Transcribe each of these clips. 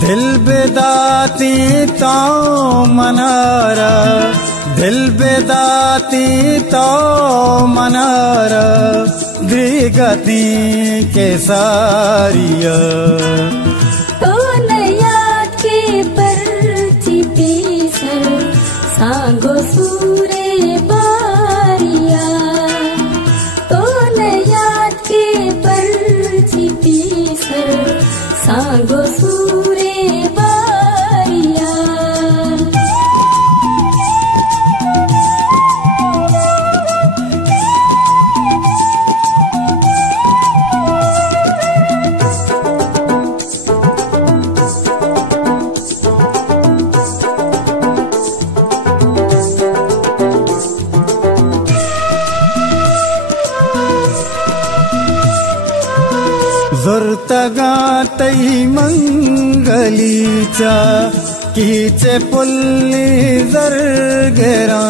दिल बेदाती तो मनारा, दिल बेदाती तो मनारा, द्रिगति के सारिया तो नया के परची पीसर सांगो सूरे बारिया, तो नया के परची पीसर सांगो सूरे बारिया। जुर्तगा तई मंगलीचा कीचे पुल्ली जरगेरा,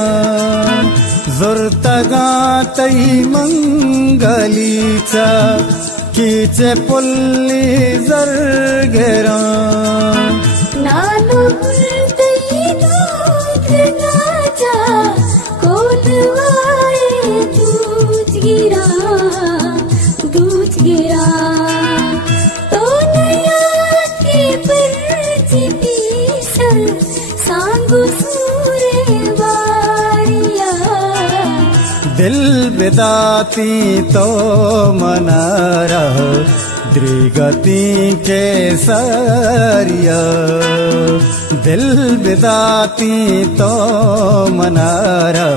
जुर्तगा तई मंगलीचा कीचे पुल्ली जरगेरा, नानो बुलतई दूध नाचा कोलवाए दूध गिरा, दूध गिरा तो नया के परची पीसर सांगो सूरे बारिया। दिल बेदाती तो मनारा, द्रिगति के सारिया, दिल बेदाती तो मनारा,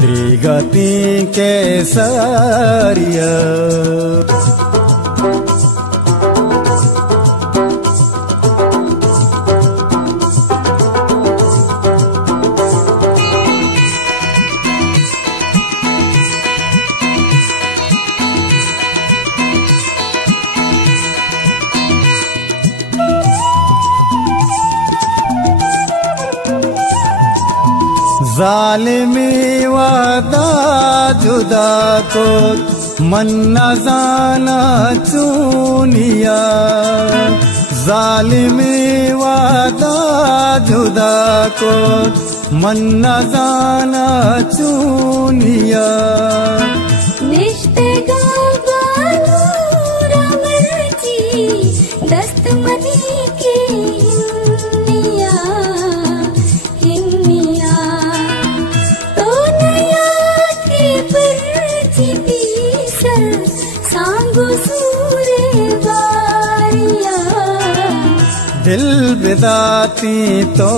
द्रिगति के सारिया। जालिमी वादा जुदा को मन न जाना चूनिया, जालिमी वादा जुदा को मन न जाना चूनिया, निष्ठगा बानूरा मर्जी दस्त मनी के हिन्निया, हिन्निया तो नया के परची पीसर सांगो सूरे बारिया। दिल बेदाती तो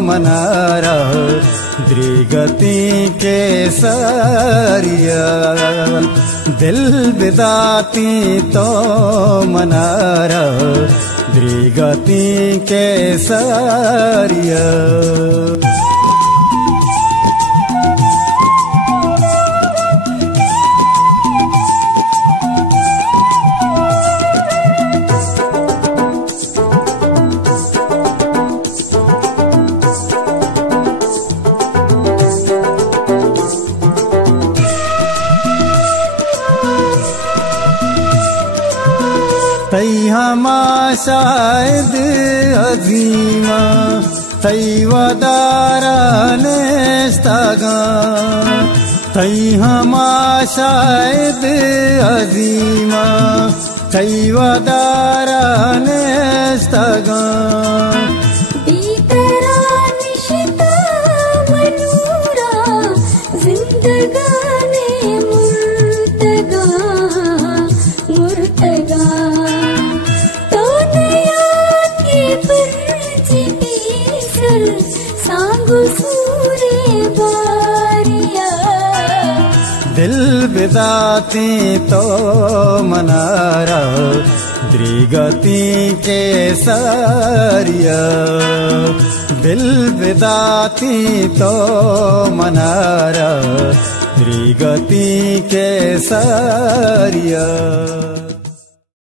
मनारा, द्रिगति के सारिया, दिल बेदाती तो मनारा, द्रिगति के सारिया। तई हमा शायद अजीमा, तई वदारा नेस्तगा, तई हमा शायद अजीमा, तई वदारा नेस्तगा, बीतरा निशिता मनूरा जिंदगाने मुर्तगा, मुर्तगा पीसर सांगु सूरे बारिया दिल विदाती तो मनारा द्रिगति के सारिया दिल विदाती तो मनारा द्रिगति के सारिया।